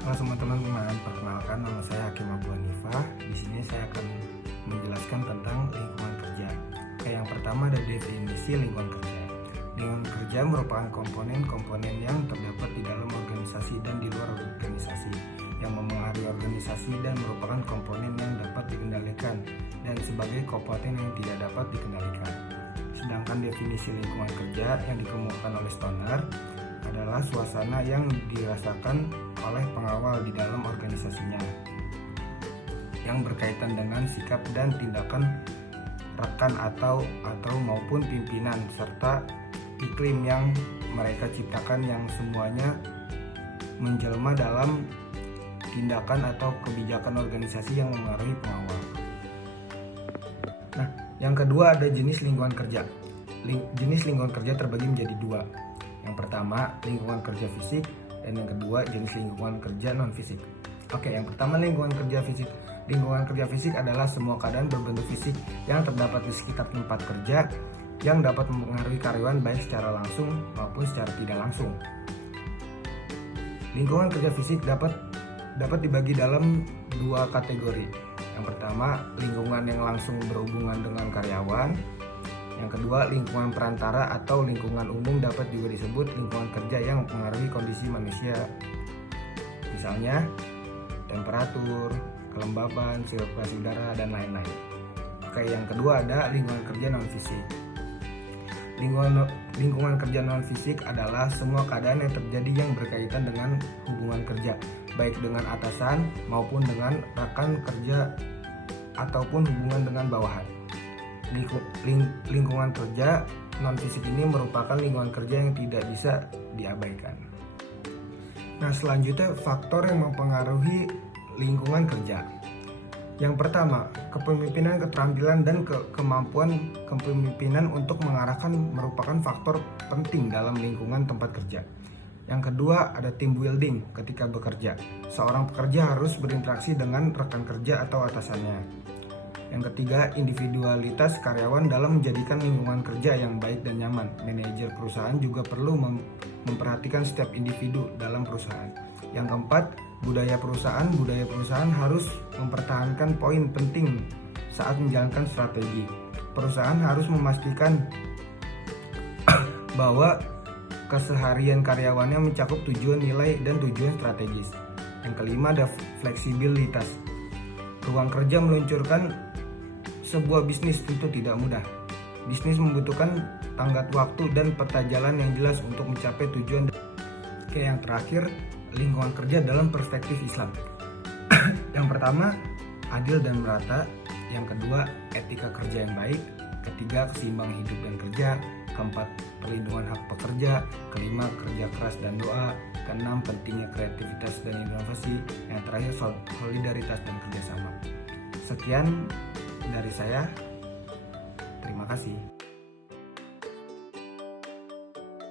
Halo semua teman-teman, perkenalkan nama saya Hakim Abu Hanifah. Di sini saya akan menjelaskan tentang lingkungan kerja. Yang pertama ada definisi lingkungan kerja. Lingkungan kerja merupakan komponen-komponen yang terdapat di dalam organisasi dan di luar organisasi, yang memengaruhi organisasi dan merupakan komponen yang dapat dikendalikan dan sebagai komponen yang tidak dapat dikendalikan. Sedangkan definisi lingkungan kerja yang dikemukakan oleh Stoner adalah suasana yang dirasakan oleh pengawal di dalam organisasinya yang berkaitan dengan sikap dan tindakan rekan atau maupun pimpinan serta iklim yang mereka ciptakan yang semuanya menjelma dalam tindakan atau kebijakan organisasi yang mempengaruhi pengawal. Nah, yang kedua ada jenis lingkungan kerja. Jenis lingkungan kerja terbagi menjadi dua. Yang pertama lingkungan kerja fisik dan yang kedua jenis lingkungan kerja non fisik. Oke, yang pertama lingkungan kerja fisik. Lingkungan kerja fisik adalah semua keadaan berbentuk fisik yang terdapat di sekitar tempat kerja yang dapat mempengaruhi karyawan baik secara langsung maupun secara tidak langsung. Lingkungan kerja fisik dapat dibagi dalam dua kategori. Yang pertama lingkungan yang langsung berhubungan dengan karyawan. Yang kedua, lingkungan perantara atau lingkungan umum dapat juga disebut lingkungan kerja yang mempengaruhi kondisi manusia. Misalnya, temperatur, kelembaban, sirkulasi udara, dan lain-lain. Oke, yang kedua ada lingkungan kerja non-fisik. Lingkungan kerja non-fisik adalah semua keadaan yang terjadi yang berkaitan dengan hubungan kerja, baik dengan atasan maupun dengan rekan kerja ataupun hubungan dengan bawahan. Lingkungan kerja non-fisik ini merupakan lingkungan kerja yang tidak bisa diabaikan. Nah, selanjutnya faktor yang mempengaruhi lingkungan kerja. Yang pertama, kepemimpinan, keterampilan, dan kemampuan kepemimpinan untuk mengarahkan merupakan faktor penting dalam lingkungan tempat kerja. Yang kedua, ada team building ketika bekerja. Seorang pekerja harus berinteraksi dengan rekan kerja atau atasannya. Yang ketiga, individualitas karyawan dalam menjadikan lingkungan kerja yang baik dan nyaman. Manajer perusahaan juga perlu memperhatikan setiap individu dalam perusahaan. Yang keempat, budaya perusahaan. Budaya perusahaan harus mempertahankan poin penting saat menjalankan strategi. Perusahaan harus memastikan bahwa keseharian karyawannya mencakup tujuan nilai dan tujuan strategis. Yang kelima, ada fleksibilitas. Ruang kerja meluncurkan sebuah bisnis tentu tidak mudah. Bisnis membutuhkan tenggat waktu dan peta jalan yang jelas untuk mencapai tujuan. Oke, yang terakhir, lingkungan kerja dalam perspektif Islam. Yang pertama, adil dan merata. Yang kedua, etika kerja yang baik. Ketiga, keseimbangan hidup dan kerja. Keempat, perlindungan hak pekerja. Kelima, kerja keras dan doa. Keenam, pentingnya kreativitas dan inovasi. Yang terakhir, solidaritas dan kerjasama. Sekian dari saya, terima kasih.